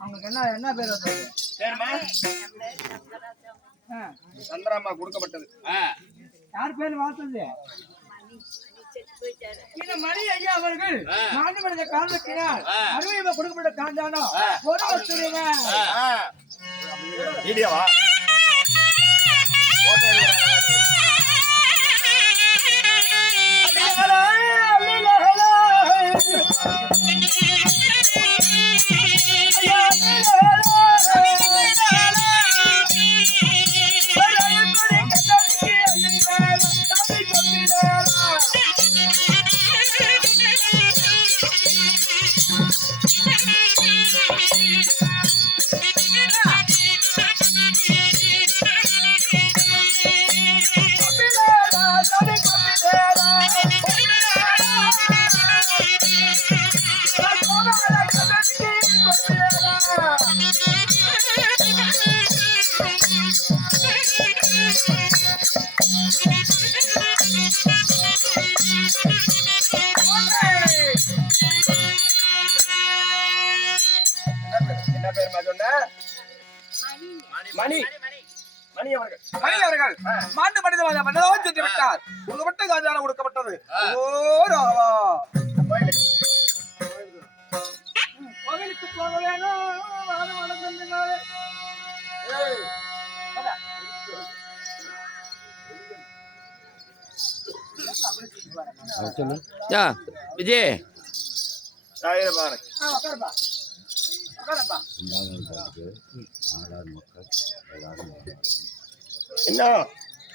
அவங்களுக்கு என்ன பேர் வந்தது? பேருமா சந்திராமா கொடுக்கப்பட்டது. யார் பேர் வாழ்த்தது? இந்த மணி ஐயா அவர்கள் நான்கு மனித காரணத்தினால் அறுவை கொடுக்கப்பட்ட காஞ்சானோ ஒரு வருஷம் வீடியோவா மாண்டு மனிதவாத சென்று விட்டார். கொடுக்கப்பட்ட காஞ்சானம் கொடுக்கப்பட்டது. கோவிலுக்கு போக வேணும். விஜய்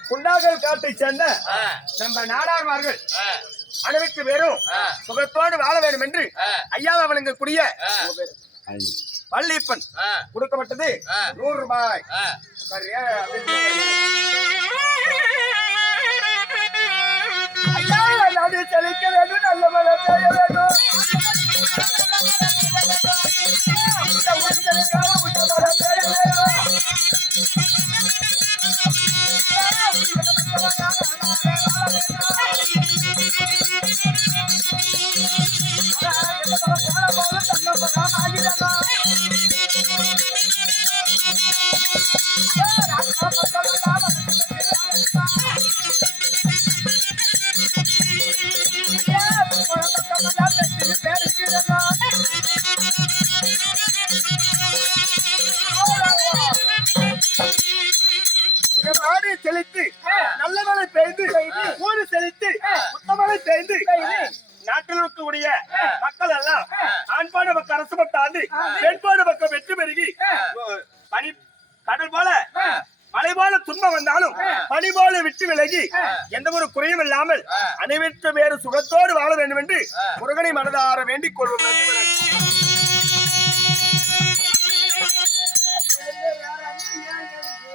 குண்டாகல் காட்டை சேர்ந்த நம்ம நாடார்மார்கள் அனைவருக்கு பேரும் சுகத்தோடு வாழ வேண்டும் என்று ஐயாவை வழங்கக்கூடிய பள்ளிப்பன் கொடுக்கப்பட்டது 100 ரூபாய். ஐயா செழிக்க வேண்டும், நல்ல மழை பெய்ய வேண்டும். செழித்து நல்ல மழை பெய்து ஊரு செழித்து உத்தமழை பெய்து நாட்டில் இருக்கக்கூடிய மக்கள் எல்லாம் ஆண்பாடு பக்கம் அரசுபட்ட ஆண்டு பெண்பாடு பக்கம் வெற்றி பெருகி பனி கடல் போல மழை போல துன்பம் வந்தாலும் பனி போல விட்டு விலகி எந்த ஒரு குறையும் இல்லாமல் அனைவற்ற வேறு சுகத்தோடு வாழ வேண்டும் என்று முருகனை மனதார வேண்டிக் கொள்வோம்.